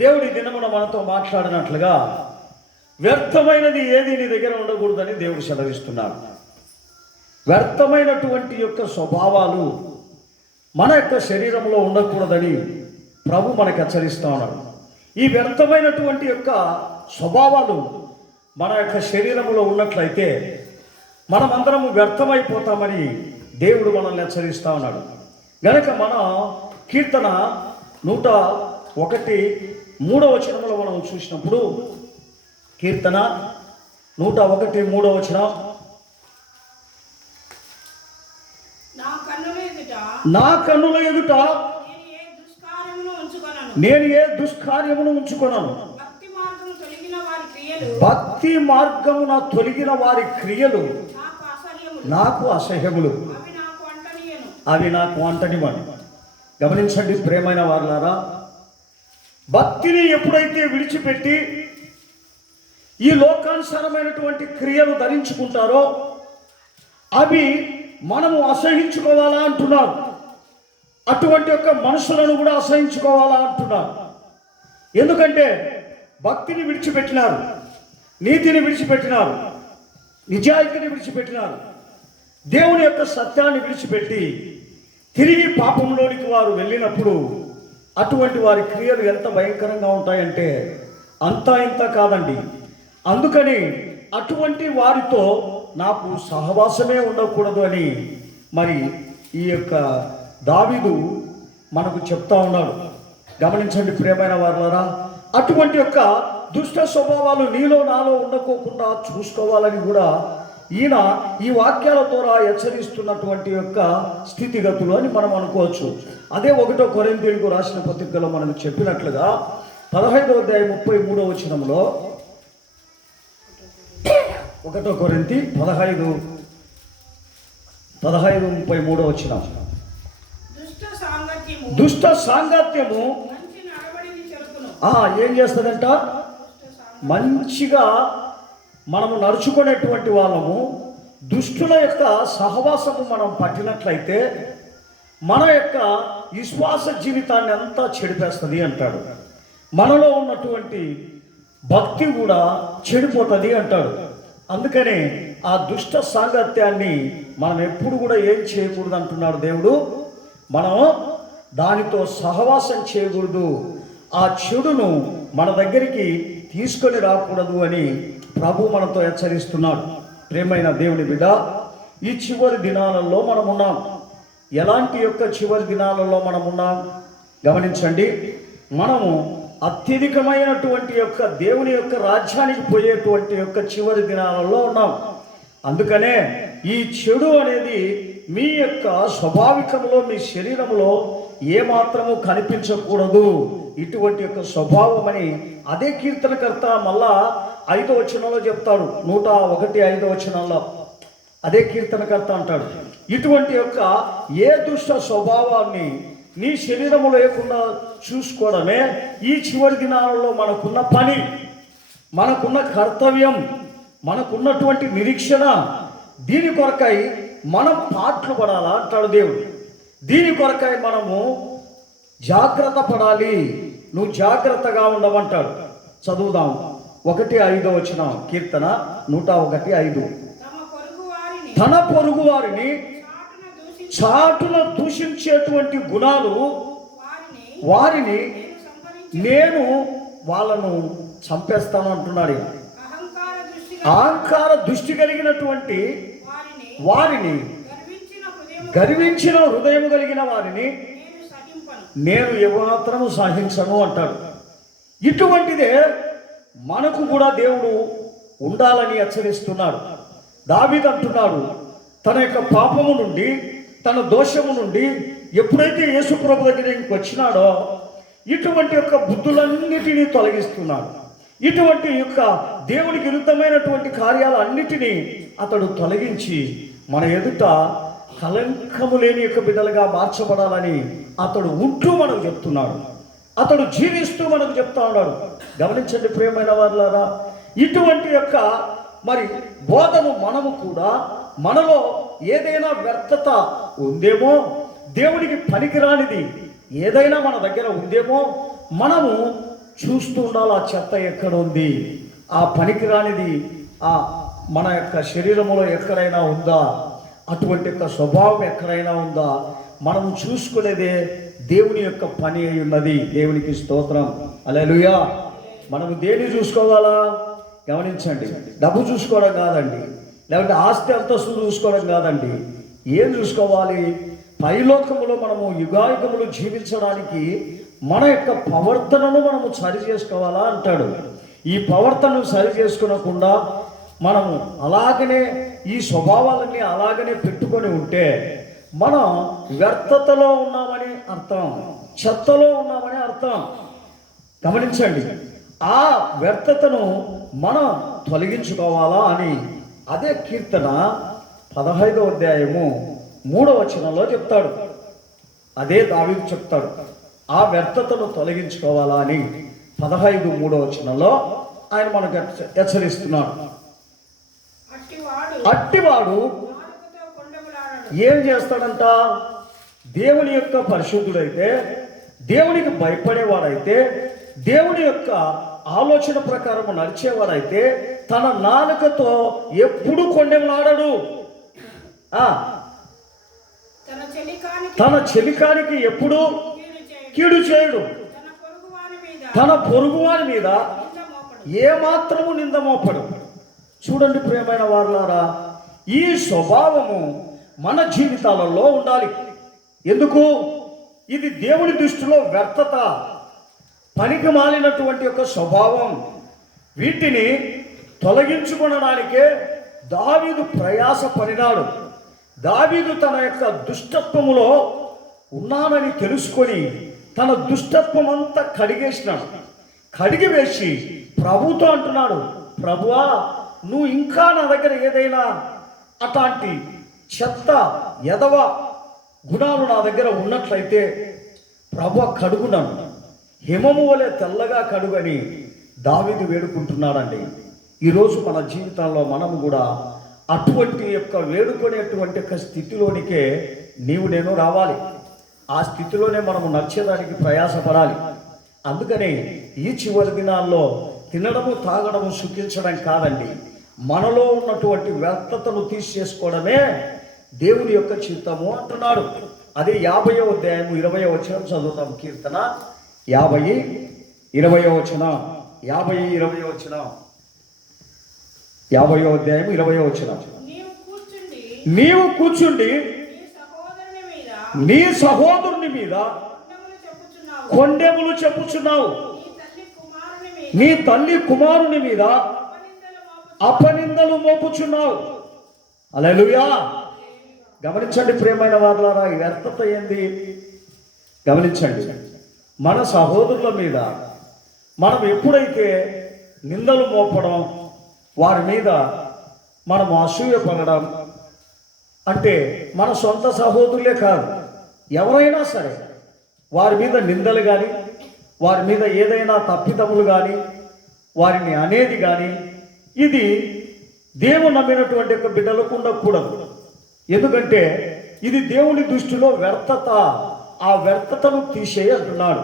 దేవుడి దినమున మనతో మాట్లాడినట్లుగా వ్యర్థమైనది ఏది నీ దగ్గర ఉండకూడదని దేవుడు సెలవిస్తున్నాడు. వ్యర్థమైనటువంటి యొక్క స్వభావాలు మన యొక్క శరీరంలో ఉండకూడదని ప్రభు మనకు హెచ్చరిస్తూ ఉన్నాడు. ఈ వ్యర్థమైనటువంటి యొక్క స్వభావాలు మన యొక్క శరీరంలో ఉన్నట్లయితే మనమందరము వ్యర్థమైపోతామని దేవుడు మనల్ని హెచ్చరిస్తూ ఉన్నాడు. గనక మన కీర్తన 101:3 మనం చూసినప్పుడు, కీర్తన 101:3 నా కన్నుల ఎదుట నేను ఏ దుష్కార్యమును ఉంచుకొనను. భక్తి మార్గమున తొలగిన వారి క్రియలు నాకు అసహ్యములు, అవి నాకు అంటనివ్వను. గమనించండి ప్రియమైన వారులారా, భక్తిని ఎప్పుడైతే విడిచిపెట్టి ఈ లోకానుసారమైనటువంటి క్రియలు ధరించుకుంటారో అవి మనము అసహించుకోవాలా అంటున్నారు. అటువంటి యొక్క మనుషులను కూడా అసహించుకోవాలా అంటున్నారు. ఎందుకంటే భక్తిని విడిచిపెట్టినారు, నీతిని విడిచిపెట్టినారు, నిజాయితీని విడిచిపెట్టినారు, దేవుని యొక్క సత్యాన్ని విడిచిపెట్టి తిరిగి పాపంలోనికి వారు వెళ్ళినప్పుడు అటువంటి వారి క్రియలు ఎంత భయంకరంగా ఉంటాయంటే అంతా ఇంత కాదండి. అందుకని అటువంటి వారితో నాకు సహవాసమే ఉండకూడదు అని మరి ఈ యొక్క దావీదు మనకు చెప్తా ఉన్నాడు. గమనించండి ప్రియమైన వారులారా, అటువంటి యొక్క దుష్ట స్వభావాలు నీలో నాలో ఉండకోకుండా చూసుకోవాలని కూడా ఈయన ఈ వాక్యాల ద్వారా హెచ్చరిస్తున్నటువంటి యొక్క స్థితిగతులు అని మనం అనుకోవచ్చు. అదే 1 కొరింథీయులకు రాసిన పత్రికలో మనకు చెప్పినట్లుగా 15వ అధ్యాయం 33వ వచనంలో, 1 కొరింథీ 15:33 వచనం, దుష్ట సాంగత్యము ఏం చేస్తుందంట? మంచిగా మనము నడుచుకునేటువంటి వాళ్ళము దుష్టుల యొక్క సహవాసము మనం పట్టినట్లయితే మన యొక్క విశ్వాస జీవితాన్ని అంతా చెడిపేస్తుంది అంటాడు. మనలో ఉన్నటువంటి భక్తి కూడా చెడిపోతుంది అంటాడు. అందుకనే ఆ దుష్ట సాంగత్యాన్ని మనం ఎప్పుడు కూడా ఏం చేయకూడదు అంటున్నాడు దేవుడు. మనం దానితో సహవాసం చేయకూడదు, ఆ చెడును మన దగ్గరికి తీసుకొని రాకూడదు అని ప్రభు మనతో హెచ్చరిస్తున్నాడు. ప్రియమైన దేవుని బిడ్డ, ఈ చివరి దినాలలో మనం ఉన్నాం. ఎలాంటి యొక్క చివరి దినాలలో మనం ఉన్నాం గమనించండి. మనము అత్యధికమైనటువంటి యొక్క దేవుని యొక్క రాజ్యానికి పోయేటువంటి యొక్క చివరి దినాలలో ఉన్నాం. అందుకనే ఈ చెడు అనేది మీ యొక్క స్వాభావికంలో, మీ శరీరంలో ఏమాత్రము కనిపించకూడదు. ఇటువంటి యొక్క స్వభావం అని అదే కీర్తనకర్త మళ్ళా 5వ వచనంలో చెప్తాడు. 101:5 వచనంలో అదే కీర్తనకర్త అంటాడు, ఇటువంటి యొక్క ఏ దుష్ట స్వభావాన్ని నీ శరీరము లేకుండా చూసుకోవడమే ఈ చివరి దినాలలో మనకున్న పని, మనకున్న కర్తవ్యం, మనకున్నటువంటి నిరీక్షణ. దీని కొరకై మనం పాటలు పడాలా అంటాడు దేవుడు. దీని కొరకై మనము జాగ్రత్త పడాలి. నువ్వు జాగ్రత్తగా ఉండమంటాడు. చదువుదాం 1:5 వచనం, కీర్తన 101:5. తన పొరుగు వారిని చాటున దూషించేటువంటి గుణాలు వారిని నేను వాళ్ళను చంపేస్తాను అంటున్నాడు. అహంకార దృష్టి కలిగినటువంటి వారిని, గర్వించిన హృదయం కలిగిన వారిని నేను ఏమాత్రము సహించను అంటాడు. ఇటువంటిదే మనకు కూడా దేవుడు ఉండాలని హెచ్చరిస్తున్నాడు. దావీదు అంటున్నాడు, తన యొక్క పాపము నుండి, తన దోషము నుండి ఎప్పుడైతే యేసు ప్రభు దగ్గరికి వచ్చినాడో ఇటువంటి యొక్క బుద్ధులన్నిటినీ తొలగిస్తున్నాడు. ఇటువంటి యొక్క దేవునికి విరుద్ధమైనటువంటి కార్యాలన్నిటినీ అతడు తొలగించి మన ఎదుట కలంకము లేని యొక్క బిడ్డలుగా మార్చబడాలని అతడు ఉంటూ మనకు చెప్తున్నాడు. అతడు జీవిస్తూ మనకు చెప్తా ఉన్నాడు. గమనించండి ప్రియమైన వారులారా, ఇటువంటి యొక్క మరి బోధను మనము కూడా, మనలో ఏదైనా వ్యర్థత ఉందేమో, దేవునికి పనికిరానిది ఏదైనా మన దగ్గర ఉందేమో మనము చూస్తూ ఉండాలి. ఆ చెత్త ఎక్కడ ఉంది, ఆ పనికిరానిది ఆ మన యొక్క శరీరంలో ఎక్కడైనా ఉందా, అటువంటి యొక్క స్వభావం ఎక్కడైనా ఉందా, మనం చూసుకునేదే దేవుని యొక్క పని అయి ఉన్నది. దేవునికి స్తోత్రం. హల్లెలూయా. మనము దేన్ని చూసుకోవాలా? గమనించండి, డబ్బు చూసుకోవడం కాదండి, లేకపోతే ఆస్తి అంతస్తులు చూసుకోవడం కాదండి. ఏం చూసుకోవాలి? పైలోకములో మనము యుగాయుగములు జీవించడానికి మన యొక్క ప్రవర్తనను మనము సరి చేసుకోవాలా అంటాడు. ఈ ప్రవర్తనను సరి చేసుకునకుండా మనము అలాగనే ఈ స్వభావాలన్నీ అలాగనే పెట్టుకొని ఉంటే మనం వ్యర్థతలో ఉన్నామని అర్థం, చెత్తలో ఉన్నామని అర్థం. గమనించండి, ఆ వ్యర్థతను మనం తొలగించుకోవాలా అని అదే కీర్తన 15వ అధ్యాయము 3వ వచనంలో చెప్తాడు. అదే దావీదు చెప్తాడు, ఆ వ్యర్థతను తొలగించుకోవాలా అని 15:3వ వచనంలో ఆయన మనకు హెచ్చరిస్తున్నాడు. అట్టివాడు ఏం చేస్తాడంట? దేవుని యొక్క పరిశుద్ధుడైతే, దేవునికి భయపడేవాడైతే, దేవుని యొక్క ఆలోచన ప్రకారం నడిచేవాడైతే తన నాలుకతో ఎప్పుడు కొండెములాడడు. తన చెలికానికి ఎప్పుడు కీడు చేయడు. తన పొరుగువాని మీద ఏమాత్రము నింద మోపడు. చూడండి ప్రియమైన వారులారా, ఈ స్వభావము మన జీవితాలలో ఉండాలి. ఎందుకు? ఇది దేవుని దృష్టిలో వ్యర్థత, పనికి మాలినటువంటి యొక్క స్వభావం. వీటిని తొలగించుకొనడానికే దావీదు ప్రయాస పడినాడు. దావీదు తన యొక్క దుష్టత్వములో ఉన్నానని తెలుసుకొని తన దుష్టత్వం అంతా కడిగేసినాడు. కడిగి వేసి ప్రభుతో అంటున్నాడు, ప్రభువా, నువ్వు ఇంకా నా దగ్గర ఏదైనా అట్లాంటి చెత్త ఎదవ గుణాలు నా దగ్గర ఉన్నట్లయితే ప్రభువా కడుగున్నాను, హిమము వలె తెల్లగా కడుగని దావీదు వేడుకుంటున్నాడండి. ఈరోజు మన జీవితాల్లో మనము కూడా అటువంటి యొక్క వేడుకునేటువంటి యొక్క స్థితిలోనికే నీవు నేను రావాలి. ఆ స్థితిలోనే మనము నడిచేదానికి ప్రయాసపడాలి. అందుకని ఈ చివరి దినాల్లో తినడము తాగడము సుఖించడం కాదండి, మనలో ఉన్నటువంటి వ్యర్థతను తీసేసుకోవడమే దేవుని యొక్క చిత్తము అంటున్నాడు. అదే 50వ అధ్యాయము 20వ వచనం చదువుతాం. కీర్తన 50 20వ వచనం. 50 20వ వచనం. 50వ అధ్యాయం 20వ వచనం. నీవు కూర్చుండి నీ సహోదరుని మీద కొండెములు చెప్పుచున్నావు, నీ తల్లి కుమారుని మీద అపనిందలు మోపుచున్నావు. హల్లెలూయా. గమనించండి ప్రియమైన వారులారా, ఈ వ్యర్థత ఏంది? గమనించండి, మన సహోదరుల మీద మనం ఎప్పుడైతే నిందలు మోపడం, వారి మీద మనము అసూయ పడడం, అంటే మన సొంత సహోదరులే కాదు, ఎవరైనా సరే వారి మీద నిందలు కానీ, వారి మీద ఏదైనా తప్పిదములు కానీ, వారిని అనేది కానీ, ఇది దేవుడు నమ్మినటువంటి యొక్క బిడ్డలకు ఉండకూడదు. ఎందుకంటే ఇది దేవుని దృష్టిలో వ్యర్థత. ఆ వ్యర్థతను తీసేయి అంటున్నాడు.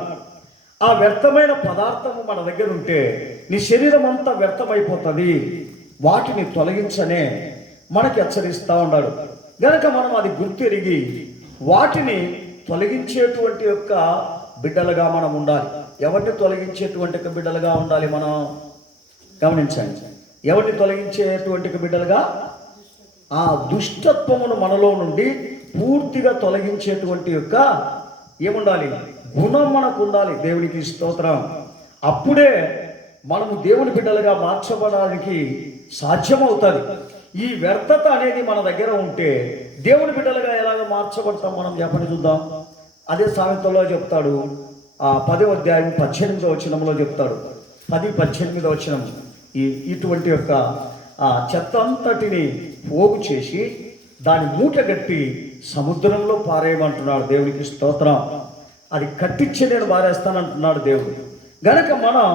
ఆ వ్యర్థమైన పదార్థము మన దగ్గర ఉంటే నీ శరీరం అంతా వ్యర్థమైపోతుంది. వాటిని తొలగించనే మనకి హెచ్చరిస్తూ ఉన్నాడు. గనక మనం అది గుర్తెరిగి వాటిని తొలగించేటువంటి యొక్క బిడ్డలుగా మనం ఉండాలి. ఎవరిని తొలగించేటువంటి బిడ్డలుగా ఉండాలి మనం? గమనించండి, ఎవరిని తొలగించేటువంటి బిడ్డలుగా? ఆ దుష్టత్వమును మనలో నుండి పూర్తిగా తొలగించేటువంటి యొక్క ఏముండాలి? గుణం మనకు ఉండాలి. దేవునికి స్తోత్రం. అప్పుడే మనము దేవుని బిడ్డలుగా మార్చబడడానికి సాధ్యమవుతుంది. ఈ వ్యర్థత అనేది మన దగ్గర ఉంటే దేవుని బిడ్డలుగా ఎలాగ మార్చబడతాం మనం చెప్పని చూద్దాం. అదే సామెతలో చెప్తాడు, 10వ అధ్యాయం 18వ వచనంలో చెప్తాడు. 10-18వ వచనం. ఇటువంటి యొక్క చెత్త అంతటిని పోగు చేసి దాని మూట కట్టి సముద్రంలో పారేయమంటున్నాడు. దేవునికి స్తోత్రం. అది కట్టించి నేను పారేస్తానంటున్నాడు దేవుడు. గనక మనం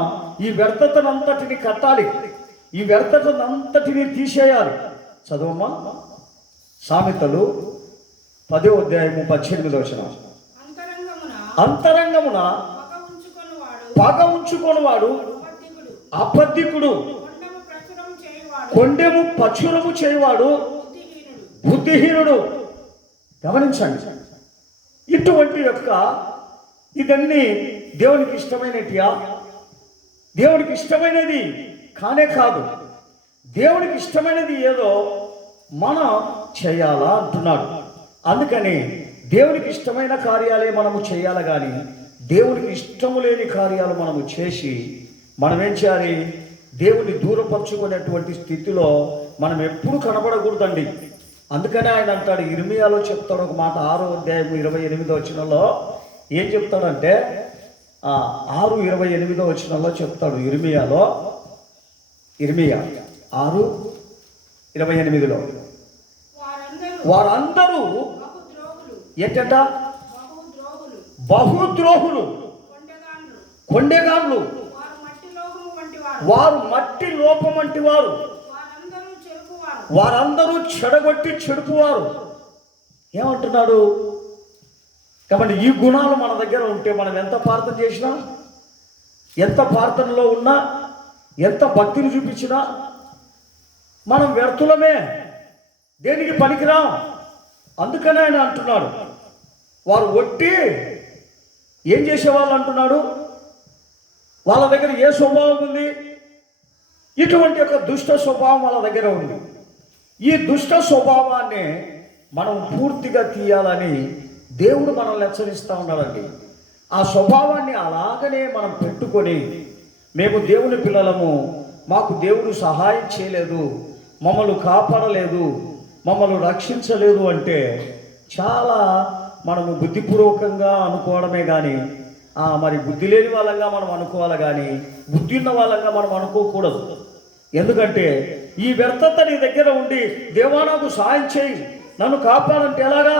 ఈ వ్యర్థతనంతటిని కట్టాలి, ఈ వ్యర్థతనంతటిని తీసేయాలి. చదవమ్మా, సామెతలు 10వ అధ్యాయము 18వ వచనం. అంతరంగమున పగ పగ ఉంచుకొనువాడు ఉంచుకొనివాడు అబద్ధికుడు, అబద్ధికుడు, కొండెము ప్రచురము చేయువాడు కొండెము పచురము చేయవాడు బుద్ధిహీనుడు. గమనించండి, ఇటువంటి యొక్క ఇదన్నీ దేవునికి ఇష్టమైనటియా? దేవునికి ఇష్టమైనది కానే కాదు. దేవునికి ఇష్టమైనది ఏదో మనం చేయాలా అంటున్నాడు. అందుకని దేవునికి ఇష్టమైన కార్యాలే మనము చేయాలి, కానీ దేవునికి ఇష్టము లేని కార్యాలు మనము చేసి మనం ఏం చేయాలి? దేవుని దూరపరుచుకునేటువంటి స్థితిలో మనం ఎప్పుడు కనబడకూడదండి. అందుకనే ఆయన అంటాడు, ఇర్మియాలో చెప్తాడు ఒక మాట, 6వ అధ్యాయం 28వ వచనంలో ఏం చెప్తాడంటే 6:28వ వచనంలో చెప్తాడు. ఇర్మియా 6:28లో వారందరూ ఏంటంట? బహుద్రోహులు, కొండెగాండ్లు, వారు మట్టి లోపం వంటి వారు, వారందరూ చెడగొట్టి చెడుపువారు. ఏమంటున్నాడు? కాబట్టి ఈ గుణాలు మన దగ్గర ఉంటే మనం ఎంత ప్రార్థన చేసినా, ఎంత ప్రార్థనలో ఉన్నా, ఎంత భక్తిని చూపించినా మనం వ్యర్థులమే, దేనికి పనికిరాం. అందుకనే ఆయన అంటున్నాడు, వారు ఒట్టి ఏం చేసేవాళ్ళు అంటున్నాడు? వాళ్ళ దగ్గర ఏ స్వభావం ఉంది? ఇటువంటి యొక్క దుష్ట స్వభావం వాళ్ళ దగ్గర ఉంది. ఈ దుష్ట స్వభావాన్ని మనం పూర్తిగా తీయాలని దేవుడు మనల్ని హెచ్చరిస్తూ ఉన్నాడండి. ఆ స్వభావాన్ని అలాగనే మనం పెట్టుకొని, మేము దేవుని పిల్లలము, మాకు దేవుడు సహాయం చేయలేదు, మమ్మల్ని కాపాడలేదు, మమ్మల్ని రక్షించలేదు అంటే చాలా మనము బుద్ధిపూర్వకంగా అనుకోవడమే కానీ, మరి బుద్ధి లేని వాళ్ళంగా మనం అనుకోవాలి, కానీ బుద్ధి ఉన్న వాళ్ళంగా మనం అనుకోకూడదు. ఎందుకంటే ఈ వ్యర్థత నీ దగ్గర ఉండి, దేవా నాకు సహాయం చేయి, నన్ను కాపాడంటే ఎలాగా?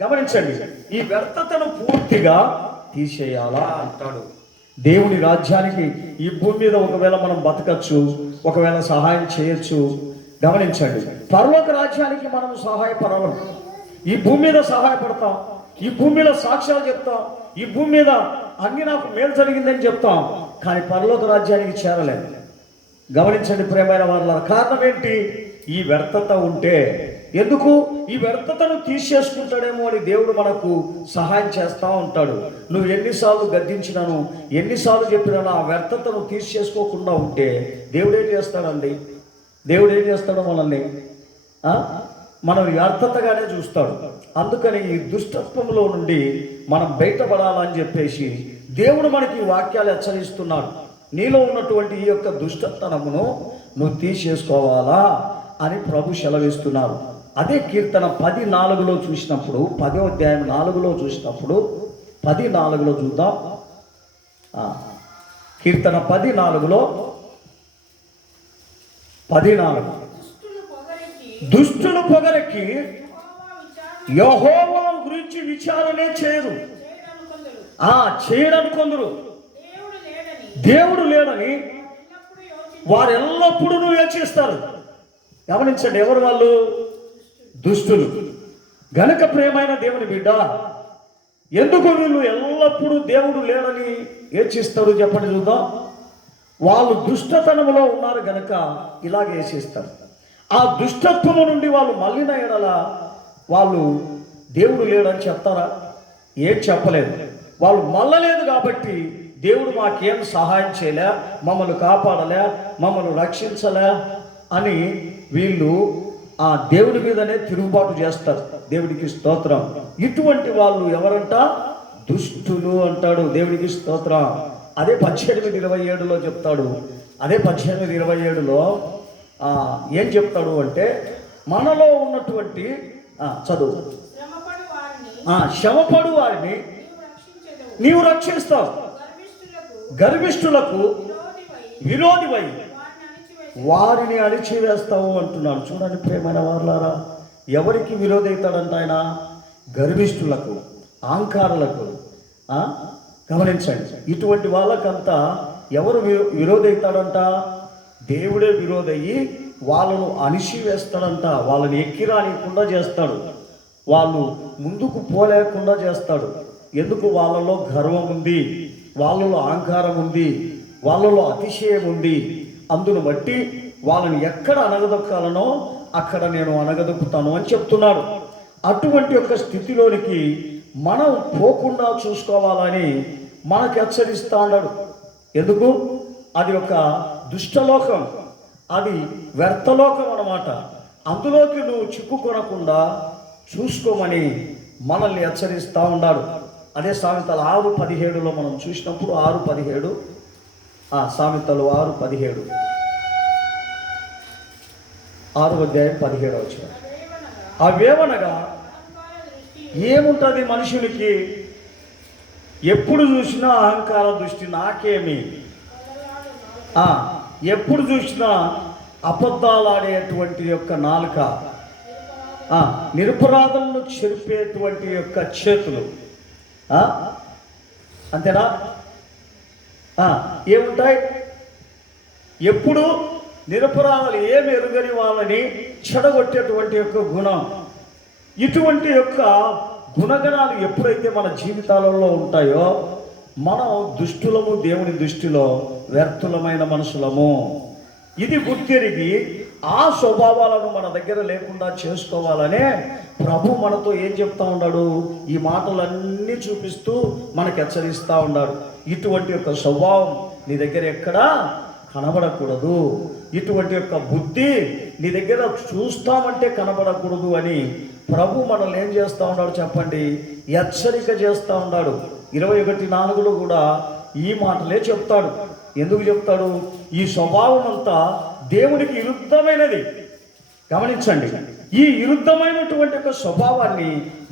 గమనించండి, ఈ వ్యర్థతను పూర్తిగా తీసేయాలా అంటాడు. దేవుని రాజ్యానికి ఈ భూమి మీద ఒకవేళ మనం బతకచ్చు, ఒకవేళ సహాయం చేయొచ్చు. గమనించండి, పరలోక రాజ్యానికి మనం సహాయపడవం. ఈ భూమి మీద సహాయపడతాం, ఈ భూమి మీద సాక్ష్యాలు చెప్తాం, ఈ భూమి మీద అన్ని నాకు మేలు జరిగిందని చెప్తాం, కానీ పరలోక రాజ్యానికి చేరలేదు. గమనించండి ప్రియమైన వాళ్ళ, కారణం ఏంటి? ఈ వ్యర్థత ఉంటే. ఎందుకు? ఈ వ్యర్థతను తీసేసుకుంటాడేమో అని దేవుడు మనకు సహాయం చేస్తూ ఉంటాడు. నువ్వు ఎన్నిసార్లు గద్దించినాను, ఎన్నిసార్లు చెప్పినాను, ఆ వ్యర్థతను తీసేసుకోకుండా ఉంటే దేవుడు ఏం చేస్తాడండి? దేవుడు ఏం చేస్తాడో మనల్ని మనం వ్యర్థతగానే చూస్తాడు. అందుకని ఈ దుష్టత్వంలో నుండి మనం బయటపడాలని చెప్పేసి దేవుడు మనకి వాక్యాలు హెచ్చరిస్తున్నాడు. నీలో ఉన్నటువంటి ఈ యొక్క దుష్టతనమును నువ్వు తీసేసుకోవాలా అని ప్రభు సెలవిస్తున్నారు. అదే కీర్తన 10:4లో చూసినప్పుడు, 10వ అధ్యాయం 4లో చూసినప్పుడు, 10:4లో చూద్దాం. కీర్తన 10:4లో 10:4 దుష్టులు పొగరెక్కి యెహోవా గురించి విచారణే చేయరు. చేయడని కొందరు దేవుడు లేడని వారు ఎల్లప్పుడూ యోచిస్తారు. గమనించండి, ఎవరు వాళ్ళు? దుష్టులు. గనుక ప్రియమైన దేవుని బిడ్డ, ఎందుకు వీళ్ళు ఎల్లప్పుడూ దేవుడు లేడని యోచిస్తారు చెప్పండి చూద్దాం. వాళ్ళు దుష్టతనములో ఉన్నారు గనుక ఇలాగ యోచిస్తారు. ఆ దుష్టత్వము నుండి వాళ్ళు మళ్ళిన ఎడల వాళ్ళు దేవుడు లేడని చెప్తారా? ఏం చెప్పలేదు. వాళ్ళు మళ్ళలేదు కాబట్టి దేవుడు మాకేం సహాయం చేయలే, మమ్మల్ని కాపాడలే, మమ్మల్ని రక్షించలే అని వీళ్ళు ఆ దేవుడి మీదనే తిరుగుబాటు చేస్తారు. దేవుడికి స్తోత్రం. ఇటువంటి వాళ్ళు ఎవరంట? దుష్టులు అంటాడు. దేవుడికి స్తోత్రం. అదే 18:27లో చెప్తాడు. అదే 18:27లో ఏం చెప్తాడు అంటే, మనలో ఉన్నటువంటి చదువు, శ్రమపడు వారిని నీవు రక్షిస్తావు, గర్విష్ఠులకు విరోధివై వారిని అణిచివేస్తావు అంటున్నాడు. చూడండి ప్రియమైన వారులారా, ఎవరికి విరోధి అవుతాడంట ఆయన? గర్విష్ఠులకు, అహంకారులకు. గమనించండి, ఇటువంటి వాళ్ళకంతా ఎవరు విరోధి అవుతాడంట? దేవుడే విరోధయ్యి వాళ్ళను అణిచివేస్తాడంట. వాళ్ళని ఎక్కిరానికుండా చేస్తాడు, వాళ్ళు ముందుకు పోలేకుండా చేస్తాడు. ఎందుకు? వాళ్ళలో గర్వం ఉంది, వాళ్ళలో అహంకారం ఉంది, వాళ్ళలో అతిశయం ఉంది. అందును బట్టి వాళ్ళని ఎక్కడ అనగదొక్కాలనో అక్కడ నేను అనగదొక్కుతాను అని చెప్తున్నాడు. అటువంటి యొక్క స్థితిలోనికి మనం పోకుండా చూసుకోవాలని మనకు హెచ్చరిస్తూ ఉన్నాడు. ఎందుకు? అది ఒక దుష్టలోకం, అది వ్యర్థలోకం అన్నమాట. అందులోకి నువ్వు చిక్కుకొనకుండా చూసుకోమని మనల్ని హెచ్చరిస్తూ ఉన్నాడు. అదే సామెతలు 6:17 మనం చూసినప్పుడు 6:17 సామెతలు 6:17 6:17 అవేమనగా ఏముంటుంది మనుషునికి? ఎప్పుడు చూసినా అహంకార దృష్టి, నాకేమి, ఎప్పుడు చూసినా అబద్ధాలాడేటువంటి యొక్క నాలుక, నిరపరాధులను చెరిపేటువంటి యొక్క చేతులు, అంతేనా? ఏముంటాయి? ఎప్పుడు నిరపరాధులు ఏమి ఎరుగని వాళ్ళని చెడగొట్టేటువంటి యొక్క గుణం. ఇటువంటి యొక్క గుణగణాలు ఎప్పుడైతే మన జీవితాలలో ఉంటాయో మనం దుష్టులము, దేవుని దృష్టిలో వ్యర్థులమైన మనుషులము. ఇది గుర్తెరిగి ఆ స్వభావాలను మన దగ్గర లేకుండా చేసుకోవాలనే ప్రభు మనతో ఏం చెప్తా ఉన్నాడు? ఈ మాటలన్నీ చూపిస్తూ మనకు హెచ్చరిస్తూ ఉన్నాడు. ఇటువంటి యొక్క స్వభావం నీ దగ్గర ఎక్కడా కనబడకూడదు, ఇటువంటి యొక్క బుద్ధి నీ దగ్గర చూస్తామంటే కనబడకూడదు అని ప్రభు మనల్ని ఏం చేస్తూ ఉన్నాడు చెప్పండి? హెచ్చరిక చేస్తూ ఉన్నాడు. 21:4 కూడా ఈ మాటలే చెప్తాడు. ఎందుకు చెప్తాడు? ఈ స్వభావం అంతా దేవునికి విరుద్ధమైనది. గమనించండి, ఈ విరుద్ధమైనటువంటి ఒక స్వభావాన్ని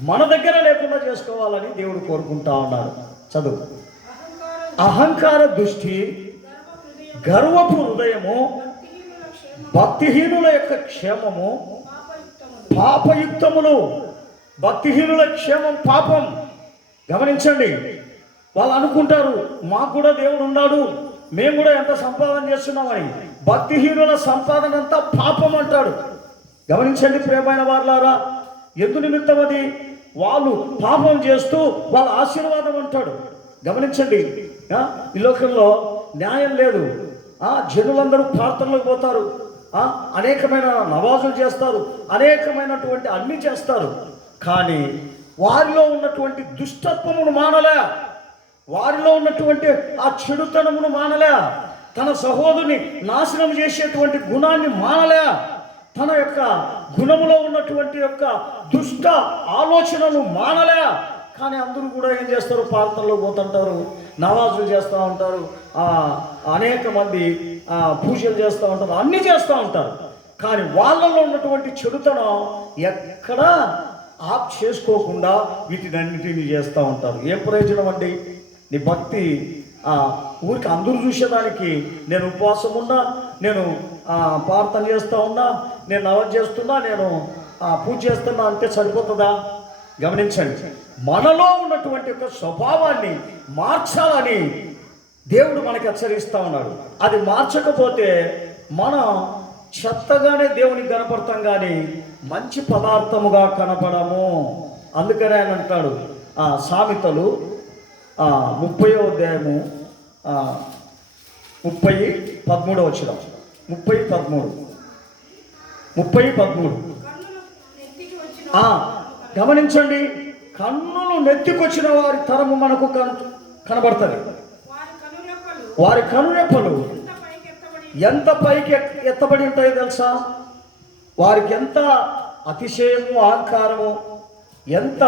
మన దగ్గర లేకుండా చేసుకోవాలని దేవుడు కోరుకుంటా ఉన్నాడు. చదువు. అహంకార దృష్టి, గర్వపు హృదయము, భక్తిహీనుల యొక్క క్షేమము పాపయుక్తములు. భక్తిహీనుల క్షేమం పాపం. గమనించండి, వాళ్ళు అనుకుంటారు మాకు కూడా దేవుడు ఉన్నాడు, మేము కూడా ఎంత సంపాదన చేస్తున్నామని. భక్తిహీనుల సంపాదన అంతా పాపం అంటాడు. గమనించండి ప్రియమైన వారులారా, ఎందు నిమిత్తం అది? వాళ్ళు పాపం చేస్తూ వాళ్ళ ఆశీర్వాదం అంటాడు. గమనించండి, ఈ లోకంలో న్యాయం లేదు. జనులందరూ ప్రార్థనలకు పోతారు, అనేకమైన నమాజులు చేస్తారు, అనేకమైనటువంటి అన్ని చేస్తారు. కానీ వారిలో ఉన్నటువంటి దుష్టత్వమును మానలే, వారిలో ఉన్నటువంటి ఆ చెడుతనమును మానలే, తన సహోదరుని నాశనం చేసేటువంటి గుణాన్ని మానలే, తన యొక్క గుణములో ఉన్నటువంటి యొక్క దుష్ట ఆలోచనలు మానలే. కానీ అందరూ కూడా ఏం చేస్తారు? ప్రార్థనలో పోతుంటారు, నమాజులు చేస్తూ ఉంటారు, అనేక మంది పూజలు చేస్తూ ఉంటారు, అన్నీ చేస్తూ ఉంటారు. కానీ వాళ్ళల్లో ఉన్నటువంటి చెడుతనం ఎక్కడా ఆప్ చేసుకోకుండా వీటినన్నిటినీ చేస్తూ ఉంటారు. ఏ ప్రయోజనం అండి? నీ భక్తి ఊరికి అందరూ చూసేదానికి నేను ఉపవాసం ఉన్నా, నేను ప్రార్థన చేస్తూ ఉన్నా, నేను నమాజ్ చేస్తున్నా, నేను పూజ చేస్తున్నా అంటే సరిపోతుందా? గమనించండి, మనలో ఉన్నటువంటి ఒక స్వభావాన్ని మార్చాలని దేవుడు మనకి హెచ్చరిస్తూ ఉన్నాడు. అది మార్చకపోతే మనం చెత్తగానే దేవునికి కనపడతాం, కానీ మంచి పదార్థముగా కనపడము. అందుకనే ఆయన అంటాడు, సామెతలు 30వ అధ్యాయము 30:13 30:13 గమనించండి, కన్నులు నెత్తికొచ్చిన వారి తరము మనకు కనబడుతుంది. వారి కనురెప్పలు ఎంత పైకి ఎత్తబడి ఉంటాయో తెలుసా? వారికి ఎంత అతిశయము, అహంకారము, ఎంత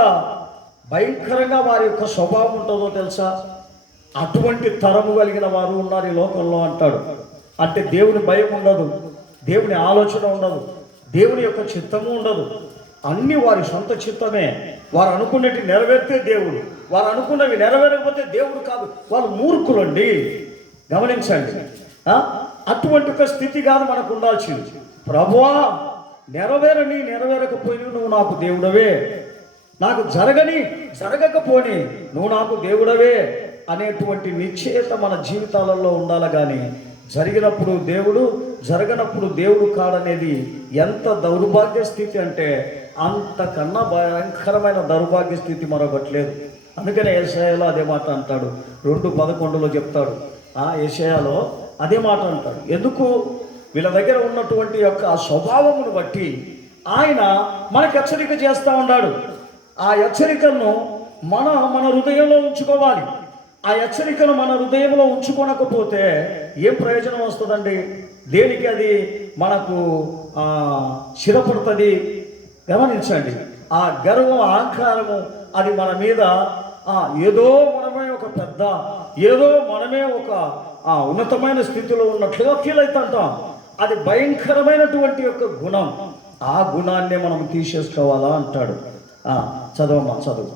భయంకరంగా వారి యొక్క స్వభావం ఉంటుందో తెలుసా? అటువంటి తరము కలిగిన వారు ఉన్నారు ఈ లోకంలో అంటాడు. అంటే దేవుని భయం ఉండదు, దేవుని ఆలోచన ఉండదు, దేవుని యొక్క చిత్తము ఉండదు. అన్నీ వారి సొంత చిత్తమే. వారు అనుకున్నవి నెరవేరితే దేవుడు, వారు అనుకున్నవి నెరవేరకపోతే దేవుడు కాదు. వాళ్ళు మూర్ఖులండి. గమనించండి, అటువంటి ఒక స్థితి కాదు మనకు ఉండాల్సింది. ప్రభువా, నెరవేరకపోయినా నువ్వు నాకు దేవుడవే, నాకు జరగకపోని నువ్వు నాకు దేవుడవే అనేటువంటి నిశ్చయత మన జీవితాలలో ఉండాలి. కానీ జరిగినప్పుడు దేవుడు, జరగనప్పుడు దేవుడు కాడనేది ఎంత దౌర్భాగ్య స్థితి అంటే అంతకన్నా భయంకరమైన దౌర్భాగ్య స్థితి మరొకటి లేదు. అందుకనే యెషయాలో అదే మాట అంటాడు, 2:11 చెప్తాడు. యెషయాలో అదే మాట అంటాడు. ఎందుకు? వీళ్ళ దగ్గర ఉన్నటువంటి యొక్క స్వభావమును బట్టి ఆయన మనకు హెచ్చరిక చేస్తూ ఉన్నాడు. ఆ హెచ్చరికను మన హృదయంలో ఉంచుకోవాలి. ఆ హెచ్చరికను మన హృదయంలో ఉంచుకోనకపోతే ఏం ప్రయోజనం వస్తుందండి? దేనికి అది మనకు స్థిరపడుతుంది? గమనించండి. ఆ గర్వం, అహంకారము అది మన మీద ఏదో మనమే ఒక పెద్ద, ఏదో మనమే ఒక ఉన్నతమైన స్థితిలో ఉన్నట్లుగా ఫీల్ అవుతుంటాం. అది భయంకరమైనటువంటి యొక్క గుణం. ఆ గుణాన్నే మనం తీసేసుకోవాలా అంటాడు. చదవమ్మా, చదువు.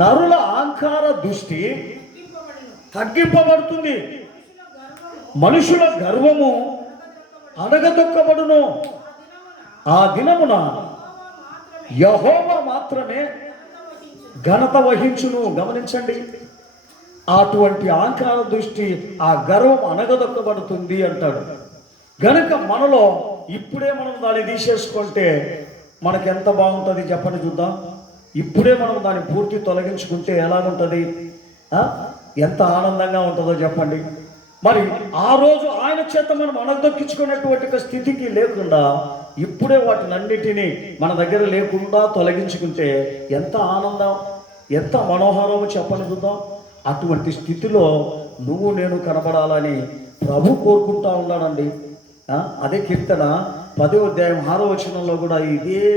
నరుల అహంకార దృష్టి తగ్గింపబడుతుంది, మనుషుల గర్వము అణగదొక్కబడును. ఆ దినమున యెహోవా మాత్రమే ఘనత వహించును. గమనించండి, అటువంటి అహంకార దృష్టి, ఆ గర్వం అణగదొక్కబడుతుంది అంటాడు. గనుక మనలో ఇప్పుడే మనం దాన్ని తీసేసుకుంటే మనకి ఎంత బాగుంటుంది చెప్పండి చూద్దాం. ఇప్పుడే మనం దాన్ని పూర్తి తొలగించుకుంటే ఎలాగుంటుంది? ఎంత ఆనందంగా ఉంటుందో చెప్పండి. మరి ఆ రోజు ఆయన చేత మనం అణగదొక్కించుకునేటువంటి స్థితికి లేకుండా ఇప్పుడే వాటినన్నిటినీ మన దగ్గర లేకుండా తొలగించుకుంటే ఎంత ఆనందం, ఎంత మనోహరమో చెప్పండి చూద్దాం. అటువంటి స్థితిలో నువ్వు నేను కనబడాలని ప్రభు కోరుకుంటా ఉన్నాడండి. అదే కీర్తన 10వ అధ్యాయం 6వ వచనంలో కూడా ఇదే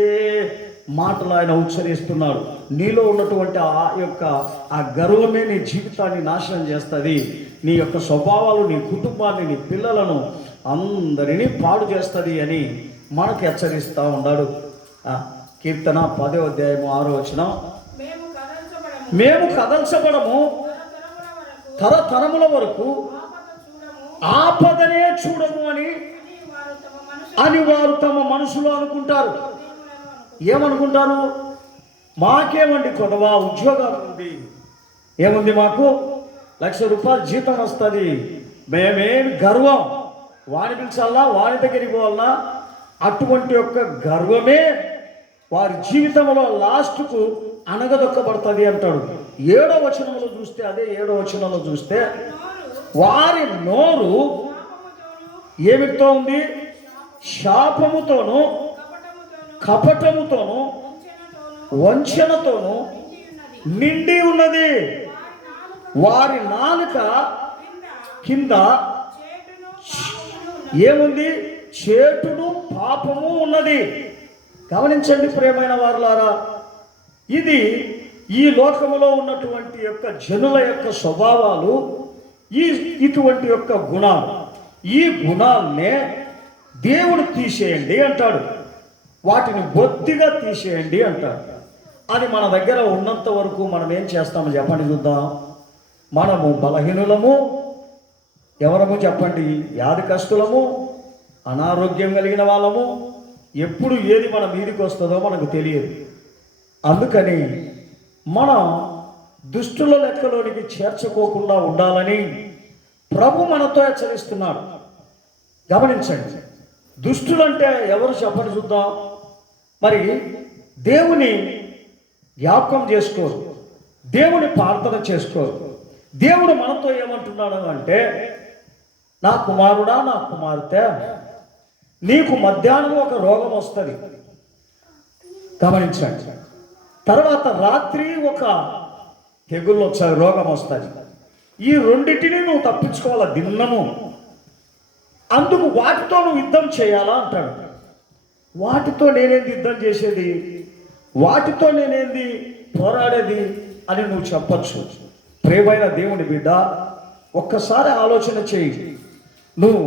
మాటలు ఆయన ఉచ్చరిస్తున్నాడు. నీలో ఉన్నటువంటి ఆ గర్వమే నీ జీవితాన్ని నాశనం చేస్తుంది. నీ యొక్క స్వభావాలు, నీ కుటుంబాన్ని, నీ పిల్లలను అందరినీ పాడు చేస్తుంది అని మనకు హెచ్చరిస్తూ ఉన్నాడు. కీర్తన 10వ అధ్యాయం 6వ వచనం, మేము కదల్చబడము, తరతరముల వరకు ఆపదనే చూడము అని వారు తమ మనసులో అనుకుంటారు. ఏమనుకుంటారు? మాకేమండి కొదవా, ఉద్యోగాలు ఉంది, ఏముంది మాకు, ₹1,00,000 జీతం వస్తుంది, మేమేమి గర్వం, వాని పిలిచాలా, వాని దగ్గరికి పోవాలా, అటువంటి యొక్క గర్వమే వారి జీవితంలో లాస్ట్కు అణగదొక్కబడుతుంది అంటాడు. 7వ వచనంలో చూస్తే, అదే 7వ వచనంలో చూస్తే, వారి నోరు ఏమితో ఉంది? శాపముతోను, కపటముతోను, వంచనతోను నిండి ఉన్నది. వారి నాలుక కింద ఏముంది? చేటును, పాపము ఉన్నది. గమనించండి ప్రియమైన వారులారా, ఇది ఈ లోకములో ఉన్నటువంటి యొక్క జనుల యొక్క స్వభావాలు, ఇటువంటి యొక్క గుణాలు. ఈ గుణాలనే దేవుడు తీసేయండి అంటాడు, వాటిని బొత్తిగా తీసేయండి అంటాడు. అది మన దగ్గర ఉన్నంత వరకు మనం ఏం చేస్తామో చెప్పండి చూద్దాం. మనము బలహీనులము, ఎవరము చెప్పండి, వ్యాధికస్తులము, అనారోగ్యం కలిగిన వాళ్ళము. ఎప్పుడు ఏది మన మీదికి వస్తుందో మనకు తెలియదు. అందుకని మనం దుష్టుల లెక్కలోనికి చేర్చుకోకుండా ఉండాలని ప్రభు మనతో హెచ్చరిస్తున్నాడు. గమనించండి, దుష్టులంటే ఎవరు చెప్పండి చూద్దాం. మరి దేవుని జ్ఞాపకం చేసుకోరు, దేవుని ప్రార్థన చేసుకోరు. దేవుడు మనతో ఏమంటున్నాడు అంటే, నా కుమారుడా, నా కుమార్తె, నీకు మధ్యాహ్నం ఒక రోగం వస్తుంది. గమనించండి, తర్వాత రాత్రి ఒక తెగుళ్ళు ఒకసారి రోగం వస్తుంది. ఈ రెండింటినీ నువ్వు తప్పించుకోవాలా దిన్నము. అందుకు వాటితో నువ్వు యుద్ధం చేయాలా అంటాడు. వాటితో నేనేంది యుద్ధం చేసేది, వాటితో నేనేంది పోరాడేది అని నువ్వు చెప్పచ్చు. ప్రియమైన దేవుని బిడ్డ, ఒక్కసారి ఆలోచన చేయి. నువ్వు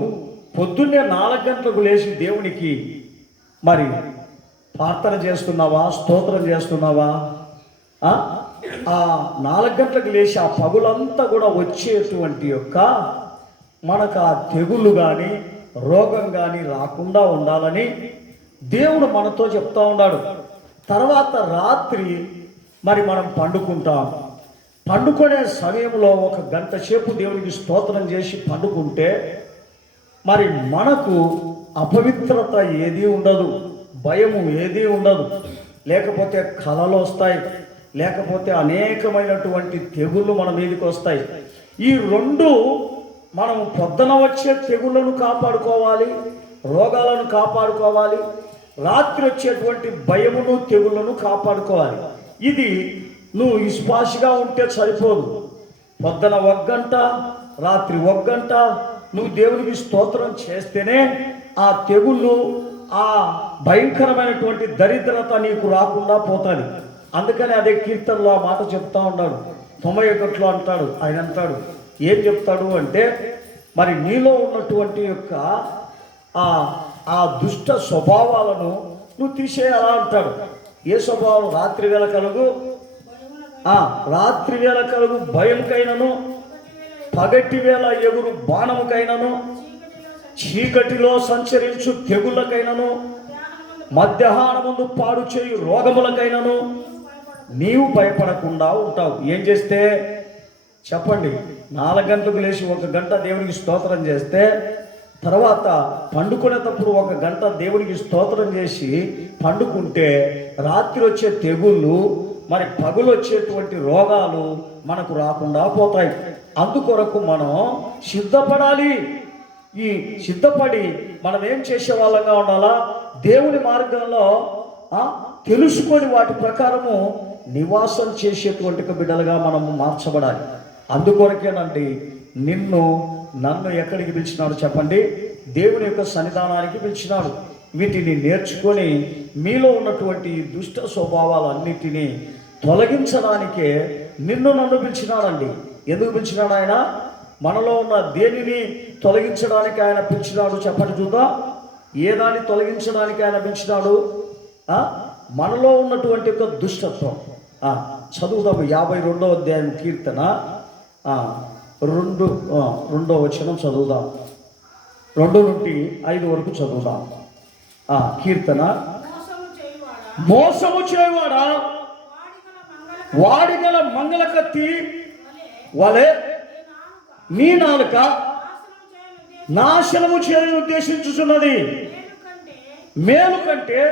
పొద్దున్నే 4 గంటలకు లేచి దేవునికి మరి ప్రార్థన చేస్తున్నావా, స్తోత్రం చేస్తున్నావా? ఆ 4 గంటలకు లేచి ఆ పగులంతా కూడా వచ్చేటువంటి యొక్క మనకు ఆ తెగుళ్ళు కానీ రోగం కానీ రాకుండా ఉండాలని దేవుడు మనతో చెప్తా ఉన్నాడు. తర్వాత రాత్రి మరి మనం పండుకుంటాం. పండుకునే సమయంలో 1 గంట సేపు దేవునికి స్తోత్రం చేసి పండుకుంటే మరి మనకు అపవిత్రత ఏదీ ఉండదు, భయము ఏదీ ఉండదు. లేకపోతే కలలు వస్తాయి, లేకపోతే అనేకమైనటువంటి తెగుళ్ళు మన మీదకి వస్తాయి. ఈ రెండు మనం పొద్దున వచ్చే తెగుళ్ళను కాపాడుకోవాలి, రోగాలను కాపాడుకోవాలి, రాత్రి వచ్చేటువంటి భయమును తెగుళ్ళను కాపాడుకోవాలి. ఇది నువ్వు ఇస్పాషిగా ఉంటే సరిపోదు. పొద్దున 1 గంట, రాత్రి 1 గంట నువ్వు దేవునికి స్తోత్రం చేస్తేనే ఆ తెగుళ్ళు, ఆ భయంకరమైనటువంటి దరిద్రత నీకు రాకుండా పోతుంది. అందుకని అదే కీర్తనలో ఆ మాట చెప్తా ఉన్నాడు. 91లో అంటాడు, ఆయన అంటాడు, ఏం చెప్తాడు అంటే, మరి నీలో ఉన్నటువంటి యొక్క ఆ దుష్ట స్వభావాలను నువ్వు తీసేయాలా అంటాడు. ఏ స్వభావం? రాత్రి వేళ కలుగు భయంకైనను, పగటి వేళ ఎగురు బాణముకైనను, చీకటిలో సంచరించు తెగుళ్ళకైనను, మధ్యాహ్నమందు పాడు చేయు రోగములకైనను నీవు భయపడకుండా ఉంటావు. ఏం చేస్తే చెప్పండి? 4 గంటలకు లేచి 1 గంట దేవునికి స్తోత్రం చేస్తే, తర్వాత పండుకునేటప్పుడు 1 గంట దేవునికి స్తోత్రం చేసి పండుకుంటే, రాత్రి వచ్చే తెగుళ్ళు, మరి పగులు వచ్చేటువంటి రోగాలు మనకు రాకుండా పోతాయి. అందుకొరకు మనం సిద్ధపడాలి. ఈ సిద్ధపడి మనం ఏం చేసే వాళ్ళంగా ఉండాలా? దేవుని మార్గంలో తెలుసుకొని వాటి ప్రకారము నివాసం చేసేటువంటి బిడ్డలుగా మనము మార్చబడాలి. అందుకొరకేనండి నన్ను ఎక్కడికి పిలిచినాడు చెప్పండి? దేవుని యొక్క సన్నిధానానికి పిలిచినాడు. వీటిని నేర్చుకొని మీలో ఉన్నటువంటి దుష్ట స్వభావాలన్నిటినీ తొలగించడానికే నన్ను పిలిచినాడండి. ఎందుకు పిలిచినాడు ఆయన? మనలో ఉన్న దేనిని తొలగించడానికి ఆయన పిలిచినాడు చెప్పండి చూద్దాం. ఏ దాన్ని తొలగించడానికి ఆయన పిలిచినాడు? మనలో ఉన్నటువంటి యొక్క దుష్టత్వం. చదువుదాము 52వ అధ్యాయం కీర్తన 2వ వచనం చదువుదాం. 2 నుండి 5 వరకు చదువుదాం. కీర్తన, మోసము చేయవాడా, వాడిగల మంగళ కత్తి వలె నీ నాలుక నాశనము చేయని ఉద్దేశించుచున్నది. మేలు కంటే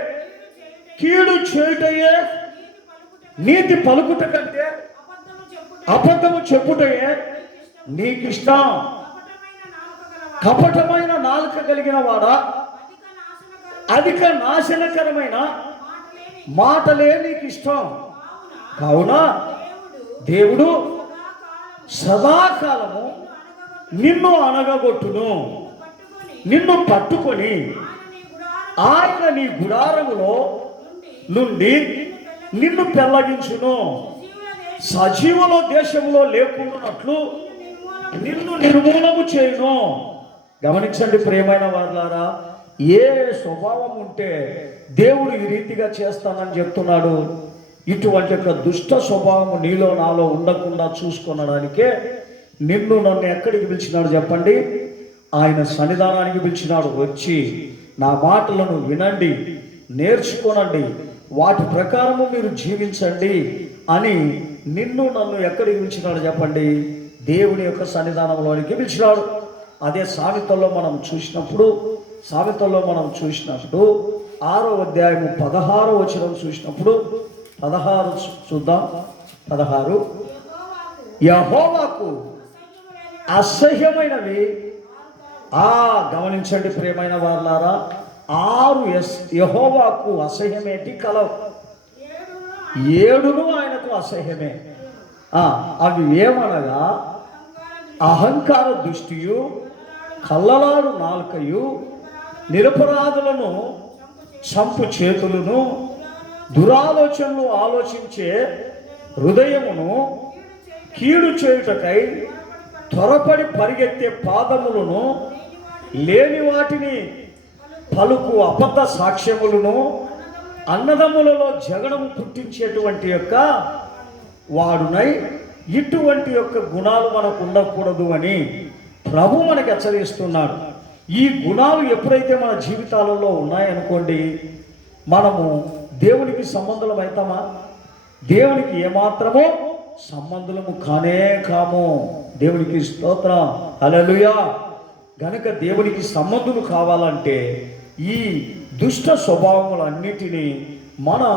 కీడు చేయుటయే, నీతి పలుకుట కంటే అబద్ధము చెప్పుటయే నీకిష్టం. కపటమైన నాలుక కలిగిన వాడా, అధిక నాశనకరమైన మాటలే నీకు ఇష్టం. కావున దేవుడు సదాకాలము నిన్ను అనగగొట్టును, నిన్ను పట్టుకొని ఆయన నీ గుడారములో నుండి నిన్ను పెళ్లగించును. సజీవుల దేశంలో లేకున్నట్లు నిన్ను నిర్మూలము చేయును. గమనించండి ప్రియమైన వారులారా, ఏ స్వభావం ఉంటే దేవుడు ఈ రీతిగా చేస్తానని చెప్తున్నాడు? ఇటువంటి యొక్క దుష్ట స్వభావము నీలో నాలో ఉండకుండా చూసుకొనడానికే నన్ను ఎక్కడికి పిలిచినాడు చెప్పండి? ఆయన సన్నిధానానికి పిలిచినాడు. వచ్చి నా మాటలను వినండి, నేర్చుకోనండి, వాటి ప్రకారము మీరు జీవించండి అని నన్ను ఎక్కడికి పిలిచినాడు చెప్పండి? దేవుని యొక్క సన్నిధానంలోనికి పిలిచినాడు. అదే సామెతల్లో మనం చూసినప్పుడు 6వ అధ్యాయము 16వ వచనం చూసినప్పుడు 16 చూద్దాం. 16 యెహోవాకు అసహ్యమైనవి. గమనించండి ప్రియమైన వారులారా, 6 యెహోవాకు అసహ్యమేటి కలవు, 7 ఆయనకు అసహ్యమే. అవి ఏమనగా అహంకార దృష్టియు, కల్లలాడు నాలుకయు, నిరపరాధులను చంపు చేతులను, దురాలోచనలు ఆలోచించే హృదయమును, కీడు చేయుటకై త్వరపడి పరిగెత్తే పాదములను, లేని వాటిని పలుకు అబద్ధ సాక్ష్యములను, అన్నదమ్ములలో జగడము పుట్టించేటువంటి యొక్క వాడునై ఇటువంటి యొక్క గుణాలు మనకు ఉండకూడదు అని ప్రభు మనకు హెచ్చరిస్తున్నాడు. ఈ గుణాలు ఎప్పుడైతే మన జీవితాలలో ఉన్నాయనుకోండి, మనము దేవునికి సంబంధులం అవుతామా? దేవునికి ఏమాత్రమో సంబంధులము కానే కాము. దేవునికి స్తోత్రం, హల్లెలూయా. గనుక దేవునికి సంబంధులు కావాలంటే ఈ దుష్ట స్వభావములన్నిటినీ మనం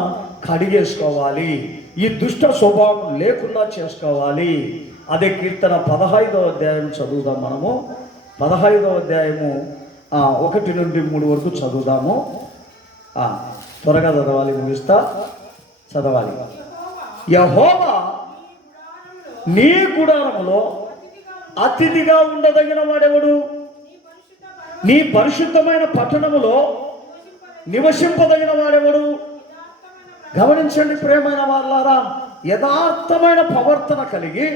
కడిగేసుకోవాలి. ఈ దుష్ట స్వభావం లేకుండా చేసుకోవాలి. అదే కీర్తన 15వ అధ్యాయం చదువుదాం. మనము 15వ అధ్యాయము 1 నుండి 3 వరకు చదువుదాము. త్వరగా చదవాలి, ముగిస్తా, చదవాలి. యెహోవా నీ గుడారములో అతిథిగా ఉండదగిన వాడెవడు? నీ పరిశుద్ధమైన పట్టణములో నివసింపదగిన వాడెవడు? గమనించండి ప్రియమైన వారలారా, యథార్థమైన ప్రవర్తన కలిగి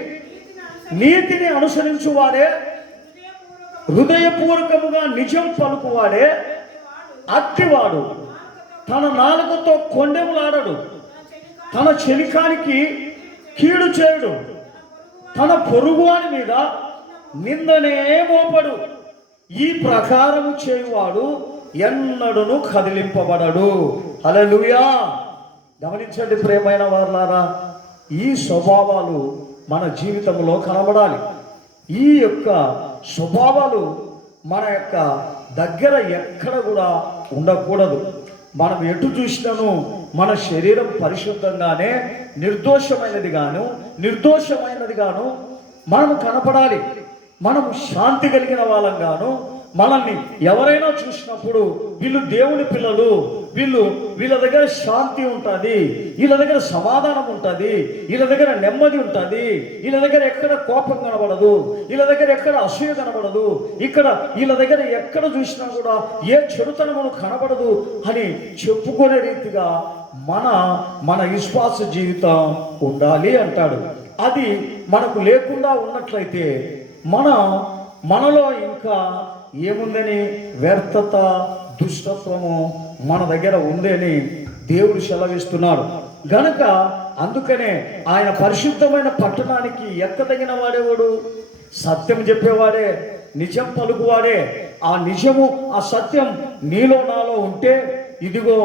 నీతిని అనుసరించు వాడే, హృదయపూర్వకముగా నిజం పలుకువాడే అట్టివాడు తన నాలుకతో కొండెములాడడు, తన చెలికానికి కీడు చేయడు, తన పొరుగువాని మీద నిందనే మోపడు. ఈ ప్రకారము చేయువాడు ఎన్నడూను కదిలింపబడడు. హల్లెలూయా. గమనించండి ప్రియమైన వారలారా, ఈ స్వభావాలు మన జీవితంలో కనబడాలి. ఈ యొక్క స్వభావాలు మన యొక్క దగ్గర ఎక్కడ కూడా ఉండకూడదు. మనం ఎటు చూసినాను మన శరీరం పరిశుద్ధంగానే నిర్దోషమైనది గాను మనం కనపడాలి. మనం శాంతి కలిగిన వాళ్ళంగాను, మనల్ని ఎవరైనా చూసినప్పుడు వీళ్ళు దేవుని పిల్లలు, వీళ్ళ దగ్గర శాంతి ఉంటుంది, వీళ్ళ దగ్గర సమాధానం ఉంటుంది, వీళ్ళ దగ్గర నెమ్మది ఉంటుంది, వీళ్ళ దగ్గర ఎక్కడ కోపం కనబడదు, వీళ్ళ దగ్గర ఎక్కడ అసూయ కనబడదు, వీళ్ళ దగ్గర ఎక్కడ చూసినా కూడా ఏ చెడుతనము కనబడదు అని చెప్పుకునే రీతిగా మన విశ్వాస జీవితం ఉండాలి అంటాడు. అది మనకు లేకుండా ఉన్నట్లయితే మనలో ఇంకా ఏముందని, వ్యర్థత, దుష్టత్వము మన దగ్గర ఉందని దేవుడు సెలవిస్తున్నాడు. గనుక అందుకనే ఆయన పరిశుద్ధమైన పట్టణానికి ఎక్కదగిన వాడేవాడు? సత్యం చెప్పేవాడే, నిజం పలుకువాడే. ఆ నిజము, ఆ సత్యం నీలో నాలో ఉంటే ఇదిగో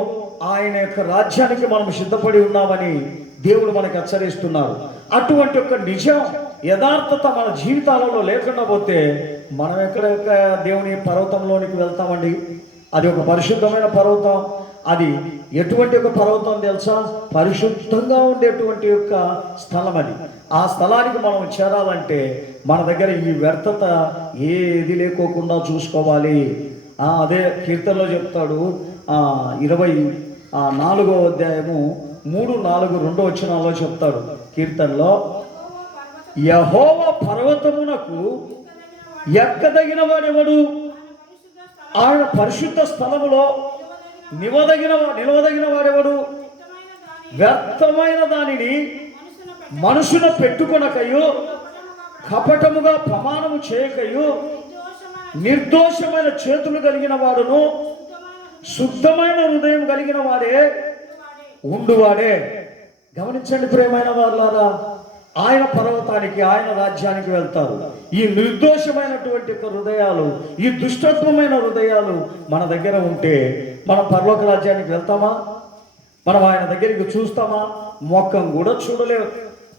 ఆయన యొక్క రాజ్యానికి మనం సిద్ధపడి ఉన్నామని దేవుడు మనకు హెచ్చరిస్తున్నారు. అటువంటి ఒక నిజం, యథార్థత మన జీవితాలలో లేకుండా పోతే మనం ఎక్కడ దేవుని పర్వతంలోనికి వెళ్తామండి? అది ఒక పరిశుద్ధమైన పర్వతం. అది ఎటువంటి ఒక పర్వతం తెలుసా? పరిశుద్ధంగా ఉండేటువంటి యొక్క స్థలం అది. ఆ స్థలానికి మనం చేరాలంటే మన దగ్గర ఈ వ్యర్థత ఏది లేకోకుండా చూసుకోవాలి. అదే కీర్తనలో చెప్తాడు, 24వ అధ్యాయము 3, 4, 2 వచనాల్లో చెప్తాడు కీర్తనలో, యెహోవా పర్వతమునకు ఎక్కదగిన వాడెవడు? ఆయన పరిశుద్ధ స్థలములో నిలవదగిన వాడెవడు? వ్యర్థమైన దానిని మనసున పెట్టుకొనకయు, కపటముగా ప్రమాణము చేయకయు, నిర్దోషమైన చేతులు కలిగిన వాడును, శుద్ధమైన హృదయం కలిగిన వాడే ఉండువాడే. గమనించండి ప్రియమైన వారులారా, ఆయన పర్వతానికి, ఆయన రాజ్యానికి వెళ్తారు. ఈ నిర్దోషమైనటువంటి హృదయాలు, ఈ దుష్టత్వమైన హృదయాలు మన దగ్గర ఉంటే మనం పరలోక రాజ్యానికి వెళ్తామా? మనం ఆయన దగ్గరికి చూస్తామా? మొక్కం కూడా చూడలేవు.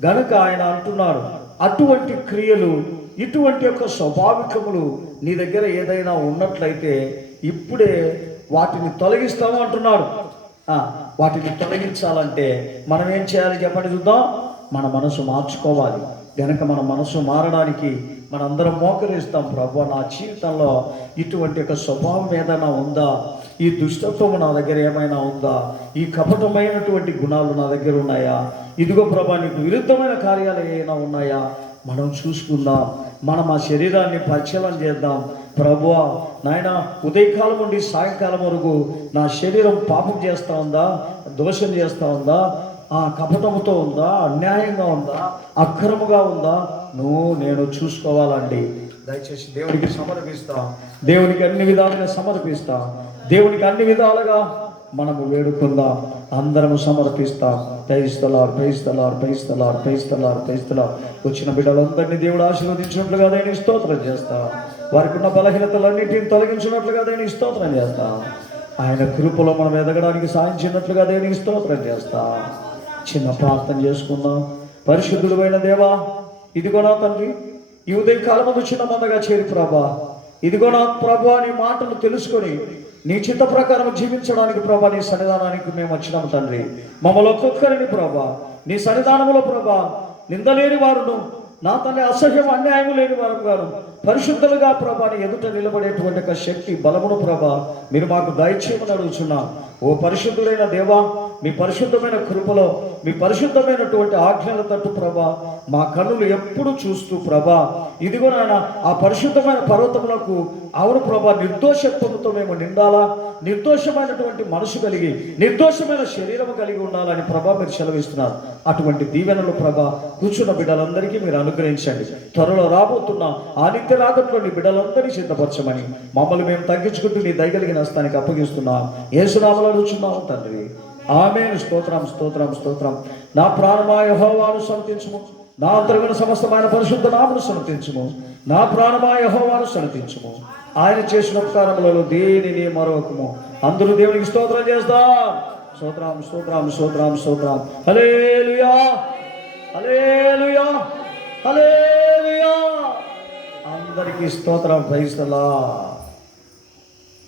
గనుక ఆయన అంటున్నాడు, అటువంటి క్రియలు, ఇటువంటి యొక్క స్వాభావికములు నీ దగ్గర ఏదైనా ఉన్నట్లయితే ఇప్పుడే వాటిని తొలగిస్తాము అంటున్నాడు. వాటిని తొలగించాలంటే మనం ఏం చేయాలి చెప్పండి చూద్దాం. మన మనసు మార్చుకోవాలి. గనక మన మనసు మారడానికి మనందరం మోకరిస్తాం. ప్రభువా, నా జీవితంలో ఇటువంటి ఒక స్వభావం ఏదైనా ఉందా? ఈ దుష్టత్వం నా దగ్గర ఏమైనా ఉందా? ఈ కపటమైనటువంటి గుణాలు నా దగ్గర ఉన్నాయా? ఇదిగో ప్రభా, నీకు విరుద్ధమైన కార్యాలు ఏమైనా ఉన్నాయా? మనం చూసుకుందాం. మనం ఆ శరీరాన్ని పరిశీలన చేద్దాం. ప్రభువా నాయన, ఉదయకాలం నుండి సాయంకాలం వరకు నా శరీరం పాపం చేస్తూ ఉందా, దోషం చేస్తూ ఉందా, కపటముతో ఉందా, అన్యాయంగా ఉందా, అక్రముగా ఉందా? నేను చూసుకోవాలండి. దయచేసి దేవునికి సమర్పిస్తా. దేవునికి అన్ని విధాలుగా సమర్పిస్తా. దేవునికి అన్ని విధాలుగా మనము వేడుకుందాం. అందరము సమర్పిస్తాం. ప్రైస్తలార్ ప్రైస్తలార్ ప్రైస్తలార్ ప్రైస్తలార్ ప్రైస్తలార్. వచ్చిన బిడ్డలందరినీ దేవుడు ఆశీర్వదించినట్లుగా దేని స్తోత్రం చేస్తా. వారికి ఉన్న బలహీనతలన్నింటినీ తొలగించినట్లుగా దేని స్తోత్రం చేస్తా. ఆయన కృపలో మనం ఎదగడానికి సాధించినట్లుగా దేనికి స్తోత్రం చేస్తా. చిన్న ప్రార్థన చేసుకుందాం. పరిశుద్ధుడైన దేవా, ఇదిగో నా తండ్రి, ఈ ఉదయకాలము చిన్న మందగా చేరి ప్రభా, ఇదిగో నా ప్రభా, నీ మాటలు తెలుసుకొని నీ చిత్త ప్రకారం జీవించడానికి ప్రభా, నీ సన్నిధానానికి మేము వచ్చినాము తండ్రి. మమ్మల్ని ఒక్కొక్కరిని ప్రభా నీ సన్నిధానములో ప్రభా నిందలేని వారును నా తండ్రి అసహ్యం అన్యాయము లేని వారు గాను పరిశుద్ధులుగా ప్రభా నీ ఎదుట నిలబడేటువంటి ఒక శక్తి బలమును ప్రభా మీరు మాకు దయచేయమని అడుగుచున్నా. ఓ పరిశుద్ధులైన దేవా, మీ పరిశుద్ధమైన కృపలో మీ పరిశుద్ధమైనటువంటి ఆజ్ఞల తట్టు ప్రభా మా కన్నులు ఎప్పుడు చూస్తూ ప్రభా ఇదిగో నాయన ఆ పరిశుద్ధమైన పర్వతములకు అవును ప్రభా నిర్దోషత్వముతో మేము నిండాలా, నిర్దోషమైనటువంటి మనసు కలిగి నిర్దోషమైన శరీరము కలిగి ఉండాలని ప్రభా మీరు సెలవిస్తున్నారు. అటువంటి దీవెనలు ప్రభా కూర్చున్న బిడ్డలందరికీ మీరు అనుగ్రహించండి. త్వరలో రాబోతున్న ఆ నిత్య రాకట్లో నీ బిడ్డలందరినీ సిద్ధపరచమని మమ్మల్ని మేము తగ్గించుకుంటూ నీ దయగలిగిన హస్తానికి అప్పగిస్తున్నాం. యేసునామములో అడుగుచున్నాము తండ్రి, ఆమేన్. స్తోత్రం స్తోత్రం స్తోత్రం. నా ప్రాణమా యెహోవాను సన్నతించుము, నా అంతరంగన సమస్తమైన పరిశుద్ధ నామమును సన్నతించుము. నా ప్రాణమా యెహోవాను సన్నతించుము, ఆయన చేసిన ఉపకారములలో దేనిని మరొకము. అందరూ దేవునికి స్తోత్రం చేస్తాం. స్తోత్రం స్తోత్రం స్తోత్రం స్తోత్రం. హల్లెలూయా హల్లెలూయా హల్లెలూయా. అందరికీ స్తోత్రం. Praise the lord.